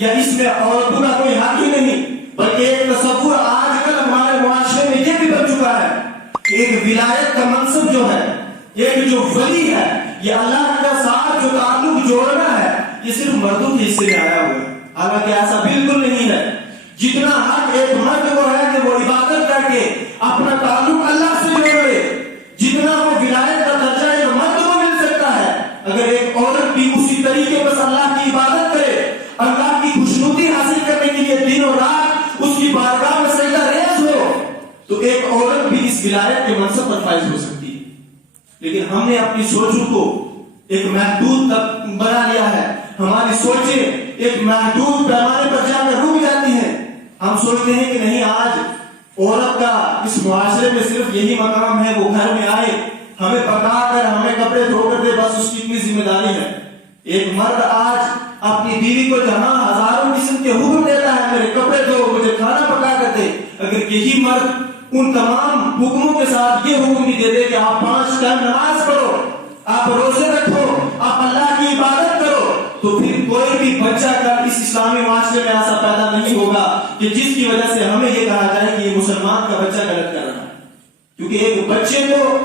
یا اس میں عورتوں کا کوئی حق ہی نہیں، بلکہ ایک تصور آج کل ہمارے معاشرے میں یہ بھی بن چکا ہے کہ ایک ولایت کا منصب جو ہے، ایک جو ولی ہے، یہ اللہ کے ساتھ جو تعلق جوڑنا ہے، یہ صرف مردوں کے حصے میں آیا ہوا ہے، حالانکہ ایسا بالکل نہیں ہے۔ جتنا حق ایک مرد کو ہے کہ وہ عبادت کر کے اپنا تعلق اللہ سے جوڑے، جتنا وہ ولایت کا درجہ ایک مرد کو مل سکتا ہے، اگر ایک عورت بھی اسی طریقے پر اللہ کی عبادت کرے، اللہ کی خوشنودی حاصل کرنے کے لیے دن اور رات اس کی بارگاہ میں سجدہ ریز ہو، تو ایک عورت بھی اس ولایت کے منصب پر فائز ہو سکتی ہے۔ لیکن ہم نے اپنی سوچوں کو ایک محدود تک بنا لیا ہے، ہماری سوچیں ایک محدود پیمانے پر جا کر رک جاتی ہیں۔ ہم سوچتے ہیں کہ نہیں، آج عورت کا اس معاشرے میں صرف یہی مقام ہے، وہ گھر میں آئے، ہمیں پکا کر، ہمیں کپڑے دھو کر دے، بس اس کی اتنی ذمہ داری ہے۔ ایک مرد آج اپنی بیوی کو جہاں ہزاروں قسم کے حکم دیتا ہے، میرے کپڑے دھو، مجھے کھانا پکا کر دے، اگر یہی مرد ان تمام حکموں کے ساتھ یہ حکم بھی دے دے کہ آپ 5 ٹائم نماز پڑھو، آپ روزے رکھو، آپ اللہ کی عبادت کرو، تو پھر کوئی بھی بچہ کل اس اسلامی معاشرے میں ایسا پیدا نہیں ہوگا کہ جس کی وجہ سے ہمیں یہ کہا جائے کہ یہ مسلمان کا بچہ غلط کر رہا ہے۔ کیونکہ ایک بچے کو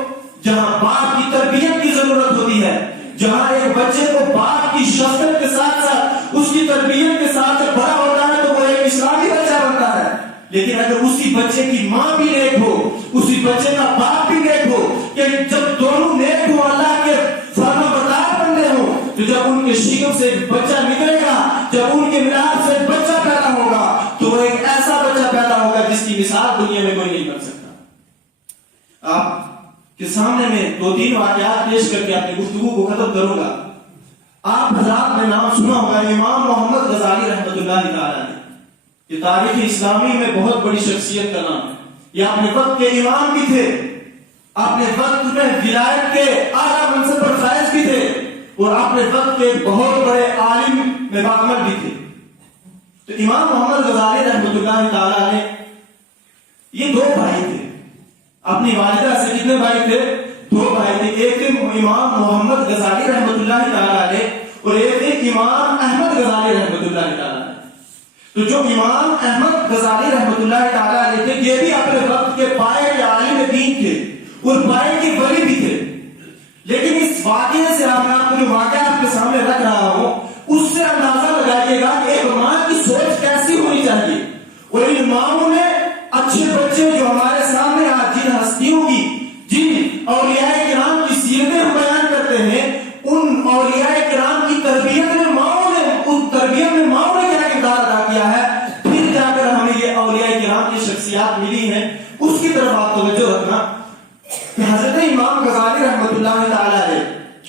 جہاں باپ کی تربیت کی ضرورت ہوتی ہے، جہاں ایک بچے کو باپ کی شفقت کے ساتھ ساتھ اس کی تربیت کے ساتھ بڑا ہوتا ہے، تو وہ ایک اسلامی بچہ بنتا ہے۔ لیکن اگر اسی بچے کی ماں بھی نیک ہو، اسی بچے کا باپ بھی نیک ہو، کہ جب دونوں نیک ہو، اللہ کے فرمانبردار بندے ہوں، تو جب ان کے شکم سے ایک بچہ نکلے گا، جب ان کے ملاپ سے ایک بچہ پیدا ہوگا، تو وہ ایک ایسا بچہ پیدا ہوگا جس کی مثال دنیا میں کوئی نہیں بن سکتا۔ آپ کے سامنے میں 2-3 واقعات پیش کر کے اپنی گفتگو کو ختم کروں گا۔ آپ حضرات نے نام سنا ہوگا امام محمد غزالی رحمۃ اللہ تعالی علیہ، یہ تاریخ اسلامی میں بہت بڑی شخصیت کا نام ہے۔ یہ اپنے وقت کے امام بھی تھے، اپنے وقت میں ولایت کے اعلیٰ منصب پر فائز بھی تھے، اور اپنے وقت کے بہت بڑے عالم میں باعمل بھی تھے۔ تو امام محمد غزالی رحمۃ اللہ تعالی علیہ یہ 2 بھائی تھے، اپنی والدہ سے کتنے بھائی تھے؟ 2 بھائی تھے، ایک تھے امام محمد غزالی رحمۃ اللہ تعالی علیہ، اور ایک تھے امام احمد غزالی رحمۃ اللہ تعالی علیہ۔ تو جو امام احمد غزالی رحمۃ اللہ تعالی علیہ تھے، یہ بھی اپنے وقت کے پائے کے عالم دین تھے اور پائے کے ولی بھی تھے۔ لیکن اس واقعے سے میں آپ کو جو واقعہ آپ کے سامنے رکھ رہا ہوں، اس سے اندازہ لگائیے گا کہ ایک ماں کی سوچ کیسی ہونی چاہیے۔ اور ان ماؤں نے اچھے بچے جو ہمارے سامنے آج جن ہستیوں کی، جن اولیاء کرام کی سیرتیں ہم بیان کرتے ہیں، ان اولیاء کرام کی تربیت میں ماؤں نے، ان تربیت میں ماؤں نے کیا کردار ادا کیا ہے، پھر جا کر ہمیں یہ اولیاء کرام کی شخصیات ملی ہیں، اس کی طرف آپ توجہ رکھنا۔ حضرت امام غزالی رحمۃ اللہ تعالی علیہ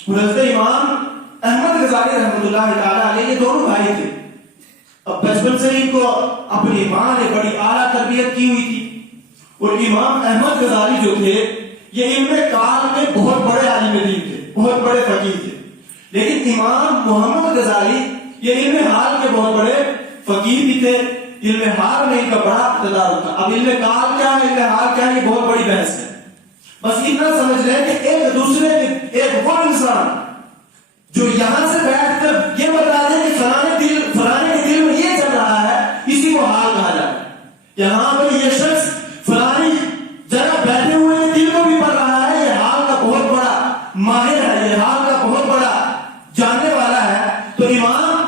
اور حضرت امام احمد غزالی رحمۃ اللہ تعالی علیہ یہ دونوں بھائی تھے۔ اب بچپن سے ان کو اپنی ماں نے بڑی اعلیٰ تربیت کی ہوئی تھی، اور امام احمد غزالی جو تھے یہ علم کال کے بہت بڑے عالم دین تھے، بہت بڑے فقیہ تھے۔ لیکن امام محمد غزالی یہ علم حال کے بہت بڑے فقیہ بھی تھے، علم حال میں ان کا بڑا اقتدار ہوتا۔ اب علم کال کیا ہے، علم حال کیا ہے، یہ بہت بڑی بحث ہے۔ بس اتنا سمجھ لیں کہ ایک دوسرے کے ایک وہ انسان جو یہاں سے بیٹھ کر یہ بتا دے کہ فلانے کے دل میں یہ چل رہا ہے، اسی کو حال کہا جاتا ہے۔ یہاں پر یہ شخص فلانی جگہ بیٹھے ہوئے دل کو بھی پڑھ رہا ہے، یہ حال کا بہت بڑا ماہر ہے، یہ حال کا بہت بڑا جاننے والا ہے۔ تو امام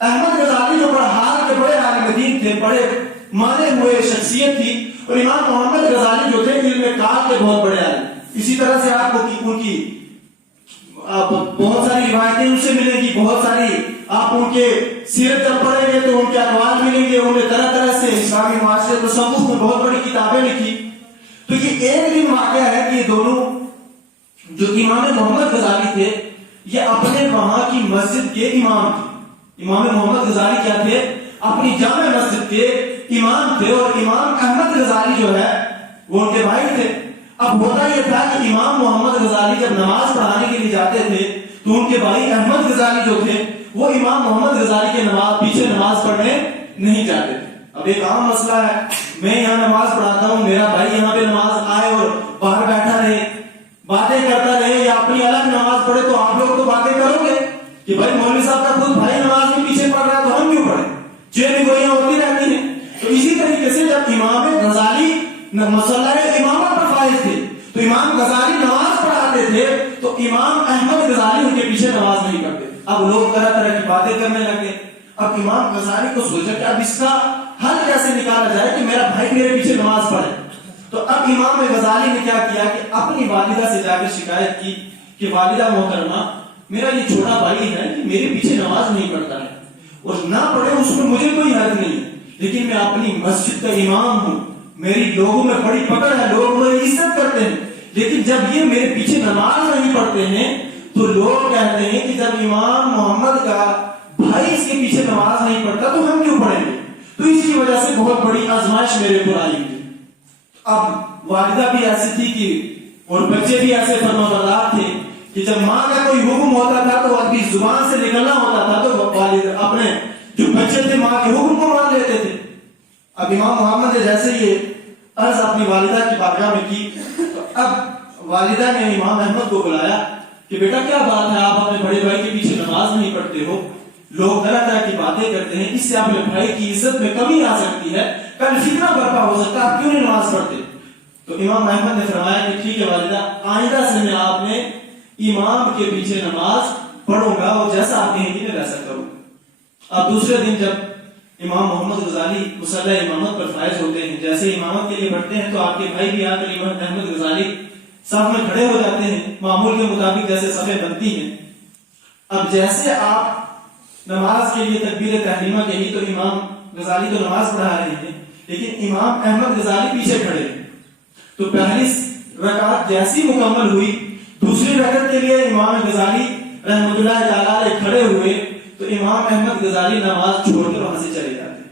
احمد غزالی جو بڑا حال کے بڑے عالم دین تھے، بڑے مانے ہوئے شخصیت تھی، اور امام محمد غزالی جو تھے علم کال کے بہت بڑے عالم۔ اسی طرح سے آپ کو ان کی بہت ساری روایتیں ان سے ملیں گی، بہت ساری آپ ان کے سیرت جب پڑھیں گے تو ان کے اقوال ملیں گے، انہوں نے طرح طرح سے اسلامی معاشرے تصوف میں بہت بڑی کتابیں لکھی۔ تو یہ ایک دن واقعہ ہے کہ یہ دونوں جو امام محمد غزالی تھے، یہ اپنے وہاں کی مسجد کے امام تھے۔ امام محمد غزالی کیا تھے؟ اپنی جامع مسجد کے امام تھے، اور امام احمد غزالی جو ہے وہ ان کے بھائی تھے۔ اب ہوتا یہ تھا کہ امام محمد غزالی جب نماز پڑھانے کے لیے جاتے تھے تو ان کے بھائی احمد غزالی جو تھے وہ امام محمد غزالی کے پیچھے نماز پڑھنے نہیں جاتے تھے۔ اب ایک عام مسئلہ ہے، میں یہاں نماز پڑھاتا ہوں، میرا بھائی یہاں پہ نماز آئے اور باہر بیٹھا رہے، باتیں کرتا رہے یا اپنی الگ نماز پڑھے، تو آپ لوگ تو باتیں کرو گے کہ بھائی مولوی صاحب کا خود بھائی نماز کے پیچھے پڑھ رہا ہے تو ہم کیوں پڑھیں؟ چین گوئیاں ہوتی رہتی ہیں. تو اسی طریقے سے جب امام غزالی مسئلہ امامت پر فائز تھے تو امام غزالی نماز پڑھاتے تھے تو امام احمد غزالی ان کے پیچھے نماز نہیں پڑھتے. اب لوگ طرح طرح کی باتیں کرنے لگے. اب امام غزالی کو سوچا کہ اب اس کا حل کیسے نکالا جائے کہ میرا بھائی میرے پیچھے نماز پڑھے. تو اب امام غزالی نے کیا کیا کہ اپنی والدہ سے جا کے شکایت کی کہ والدہ محترمہ میرا یہ چھوٹا بھائی ہے کہ میرے پیچھے نماز نہیں پڑھتا ہے اور نہ پڑھے اس میں مجھے کوئی حرج نہیں ہے لیکن میں اپنی مسجد کا امام ہوں, میری لوگوں میں بڑی پکڑ ہے, لوگ مجھے عزت کرتے ہیں, لیکن جب یہ میرے پیچھے نماز نہیں پڑھتے ہیں تو لوگ کہتے ہیں کہ جب امام محمد کا بھائی اس کے پیچھے نماز نہیں پڑھتا تو ہم کیوں پڑھیں گے. تو اس کی وجہ سے بہت بڑی آزمائش میرے اوپر آئی ہوئی. اب والدہ بھی ایسی تھی کہ اور بچے بھی ایسے فرمانبردار تھے کہ جب ماں کا کوئی حکم ہوتا تھا تو اپنی زبان سے نکلنا ہوتا تھا تو والد اپنے جو بچے تھے ماں کے حکم کو مان لیتے تھے. اب امام محمد نے جیسے یہ عرض اپنی والدہ کی بارگاہ میں کی تو اب والدہ نے امام احمد کو بلایا کہ بیٹا کیا بات ہے, آپ اپنے بڑے بھائی کے پیچھے نماز نہیں پڑھتے ہو, لوگ طرح طرح کی باتیں کرتے ہیں, اس سے اپنے بھائی کی عزت میں کمی آ سکتی ہے, کل فتنہ برپا ہو سکتا ہے, آپ کیوں نہیں نماز پڑھتے. تو امام احمد نے فرمایا کہ ٹھیک ہے والدہ, آئندہ سے میں آپ نے امام کے پیچھے نماز پڑھوں گا اور جیسا آپ کہیں گے میں ویسا کروں. اب دوسرے دن جب امام محمد غزالی مصلی امامت پر فائز ہوتے ہیں, جیسے امامت کے لیے بڑھتے ہیں تو آپ کے بھائی بھی آ کر امام احمد غزالی صف میں کھڑے ہو جاتے ہیں معمول کے مطابق جیسے صفیں بنتی ہیں. اب جیسے آپ نماز کے لیے تکبیر تحریمہ کہی تو امام غزالی تو نماز پڑھا رہے ہیں لیکن امام احمد غزالی پیچھے کھڑے ہیں. تو پہلی رکعت جیسی مکمل ہوئی, دوسری رکعت کے لیے امام غزالی رحمۃ اللہ تعالی علیہ کھڑے ہوئے تو امام احمد غزالی نماز چھوڑ کر وہاں سے چلے جاتے ہیں.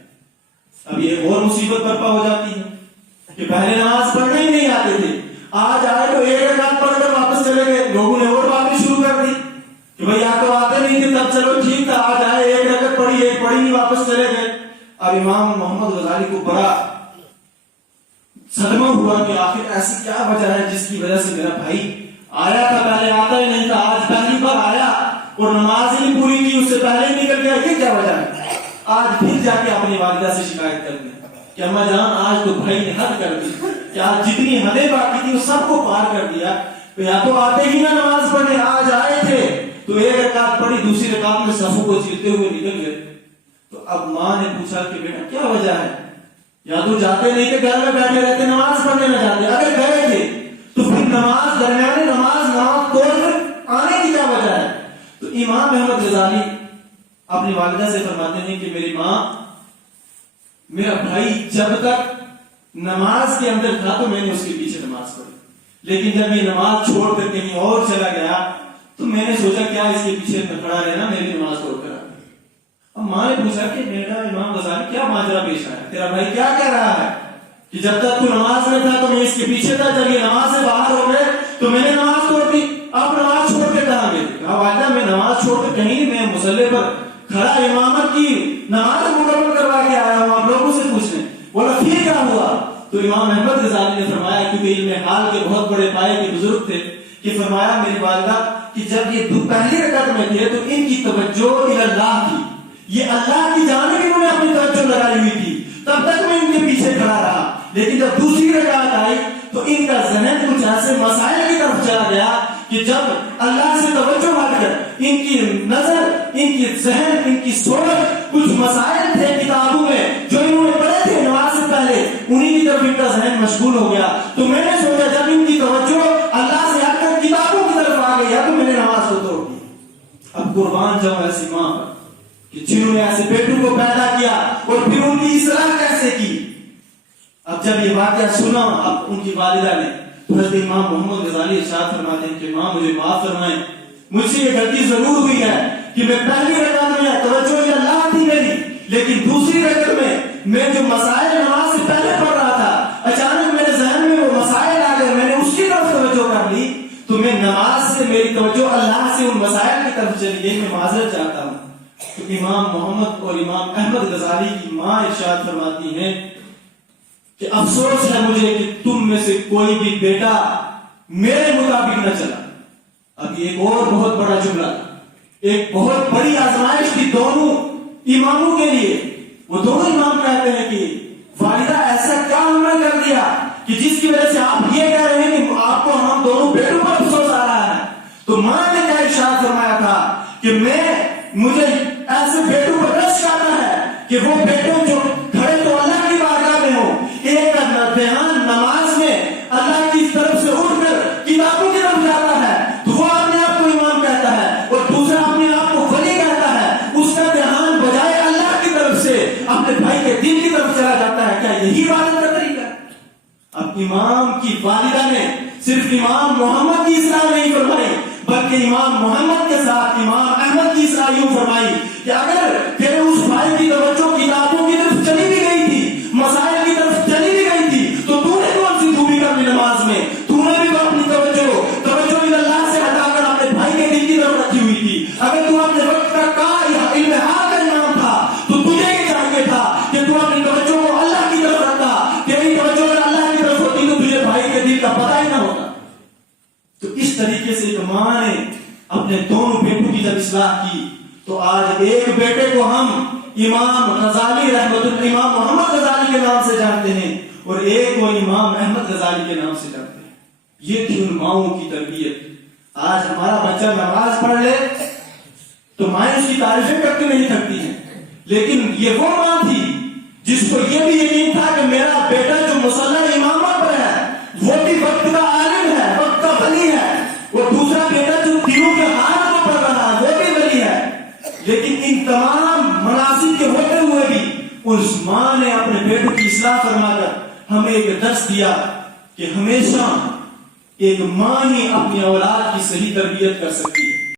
اب یہ اور مصیبت برپا ہو جاتی ہے کہ پہلے نماز پڑھنے ہی نہیں آتے تھے, آج آئے تو ایک رکعت پڑھ کر واپس چلے گئے. لوگوں نے اور باتیں شروع کر دی کہ بھائی آپ تو آتے نہیں تھے تب چلو ٹھیک تھا, آج آئے ایک رکعت پڑھی, ایک پڑھی نہیں, واپس چلے گئے. اب امام محمد غزالی کو بڑا صدمہ ہوا کہ آخر ایسی کیا وجہ ہے جس کی وجہ سے میرا بھائی آیا تھا پہلے آتا ہی نہیں تھا, آج پہلی بار آیا اور نماز ہی پوری کی, اس سے پہلے ہی نکل گیا, یہ کیا وجہ ہے. آج پھر جا کے اپنی والدہ سے شکایت کر دی کہ اما جان آج تو بھائی نے حد کر دی کہ آج جتنی حدیں باقی تھی وہ سب کو پار کر دیا. یا تو آتے ہی نہ نماز پڑھنے, آج آئے تھے تو ایک رکعت پڑھی, دوسری رکعت میں صفوں کو چیرتے ہوئے نکل گئے. تو اب ماں نے پوچھا کہ بیٹا کیا وجہ ہے, یا تو جاتے نہیں کہ گھر میں بیٹھے رہتے نماز پڑھنے نہ جاتے, اگر گئے تھے تو پھر نماز درمیانے نماز توڑ کر آنے کی کیا وجہ ہے. تو امام احمد غزالی اپنی والدہ سے فرماتے ہیں کہ میری ماں, میرا بھائی جب تک نماز کے اندر تھا تو میں نے اس کے پیچھے نماز پڑھی, لیکن جب یہ نماز چھوڑ کر کہیں اور چلا گیا تو میں نے سوچا کیا اس کے پیچھے میں کھڑا رہنا, میں بھی نماز چھوڑ کر آ گئی. اب ماں نے پوچھا کہ بیٹا امام غزالی کیا ماجرا پیش آیا, تیرا بھائی کیا کہہ رہا ہے کہ جب تک تو نماز میں تھا تو میں اس کے پیچھے تھا, جب یہ نماز سے باہر ہو گئے تو میں نے نماز چھوڑ دی, آپ نماز چھوڑ کے کہاں گئے تھے. کہا والدہ میں نماز چھوڑ کر کہیں نہیں, میں مصلی پر کھڑا امامت کی نماز مکمل کروا کے آیا ہوں, آپ لوگوں سے پوچھ لیں. بولا پھر کیا ہوا. تو امام احمد غزالی نے فرمایا, کیونکہ علم حال کے بہت بڑے پائے کے بزرگ تھے, کہ فرمایا میری والدہ کہ جب یہ پہلی رکعت میں تھے تو ان کی توجہ اللہ تھی, یہ اللہ کی جانب انہوں نے اپنی توجہ لگائی ہوئی تھی, تب تک میں ان کے پیچھے کھڑا رہا. لیکن جب دوسری رکعت آئی تو ان کا ذہن کچھ ایسے مسائل کی طرف چلا گیا کہ جب اللہ سے توجہ ہٹ کر ان کی نظر, ان کی ذہن, ان کی سوچ کچھ مسائل تھے کتابوں میں جو انہوں نے پڑھے تھے نماز سے پہلے, انہی کی طرف ان کا ذہن مشغول ہو گیا. تو میں نے سوچا جب ان کی توجہ اللہ سے ہٹ کر کتابوں کی طرف آ گئی تو میں نے نماز کو توڑ دی. اب قربان جاؤں ایسی ماں کہ جنہوں نے ایسے بیٹوں کو پیدا کیا اور پھر ان کی اصلاح کیسے کی. اب جب یہ واقعہ سنا اب ان کی والدہ نے, حضرت امام محمد غزالی ارشاد فرماتے ہیں کہ ماں مجھے معاف فرمائیں, مجھ سے یہ غلطی ضرور ہوئی ہے کہ میں پہلی رکعت میں توجہ اللہ تھی میری, لیکن دوسری رکعت میں جو مسائل نماز سے پہلے پڑھ رہا تھا اچانک میرے ذہن میں وہ مسائل آ گئے, میں نے اس کی طرف توجہ کر لی, تو میں نماز سے میری توجہ اللہ سے ان مسائل کی طرف چلی گئی, میں معذرت چاہتا ہوں. تو امام محمد اور امام احمد غزالی کی ماں ارشاد فرماتی ہیں کہ افسوس ہے مجھے کہ تم میں سے کوئی بھی بیٹا میرے مطابق نہ چلا. اب ایک اور بہت بڑا جملہ تھا, ایک بہت بڑی آزمائش تھی دونوں اماموں کے لیے. وہ ہیں کہ والدہ ایسا کیا ہم نے کر دیا کہ جس کی وجہ سے آپ یہ کہہ رہے ہیں کہ آپ کو ہم دونوں بیٹوں پر افسوس آ رہا ہے؟ تو ماں نے کیا ارشاد فرمایا تھا کہ مجھے ایسے بیٹوں پر رشک آتا ہے کہ وہ بیٹوں جو کھڑے تو اللہ کی بارگاہ میں ہو، ایک دھیان نماز میں اللہ کی طرف سے اٹھ کر کتابوں کی طرف جاتا ہے تو وہ اپنے آپ کو امام کہتا ہے، اور دوسرا اپنے آپ کو ولی کہتا ہے، اس کا دھیان بجائے اللہ کی طرف سے اپنے بھائی کے دل کی طرف چلا جاتا ہے۔ کیا یہی عبادت کا طریقہ ہے؟ اب امام کی والدہ نے صرف امام محمد کی اصلاح نہیں فرمائی، بلکہ امام محمد کے ساتھ امام احمد کی اصلاح یوں فرمائی کہ اگر تیرے اس بھائی کی توجہ کتابوں کی طرف چلی بھی گئی تھی، مسائل کی طرف چلی بھی گئی تھی، تو تو نے کون سی خوبی کرنی نماز میں؟ تو نے بھی اپنی توجہ اللہ سے ہٹا کر اپنے بھائی کے دل کی طرف رکھی ہوئی تھی۔ اگر تو اپنے وقت کا علم حال کا امام تھا تو تجھے یہ چاہیے تھا کہ تو اپنی توجہ کو اللہ کی طرف رکھتا، تیری توجہ اگر اللہ کی طرف ہوتی تو تجھے بھائی کے دل کا پتہ ہی نہ ہوتا۔ تو اس طریقے سے ایک ماں نے اپنے دونوں بیٹوں کی جب اصلاح کی تو آج ایک بیٹے کو ہم امام غزالی رحمۃ اللہ امام محمد غزالی کے نام سے جانتے ہیں اور ایک کو امام احمد غزالی کے نام سے جانتے ہیں۔ یہ تھی ان ماؤں کی تربیت۔ آج ہمارا بچہ نماز پڑھ لے تو مائیں اس کی تعریفیں کرتی نہیں تھکتی ہیں، لیکن یہ وہ ماں تھی جس کو یہ بھی یقین تھا کہ میرا بیٹا جو مصلی امامہ پر ہے وہ بھی وقت کا عالم ہے، وقت کا ولی ہے، اور دوسرا بیٹا جو دلوں کے حال کو پڑھ رہا ہے وہ بھی ولی ہے۔ لیکن ان تمام مناسب کے ہوتے ہوئے بھی اس ماں نے اپنے بیٹوں کی اصلاح فرما کر ہمیں ایک درس دیا کہ ہمیشہ ایک ماں ہی اپنی اولاد کی صحیح تربیت کر سکتی ہے۔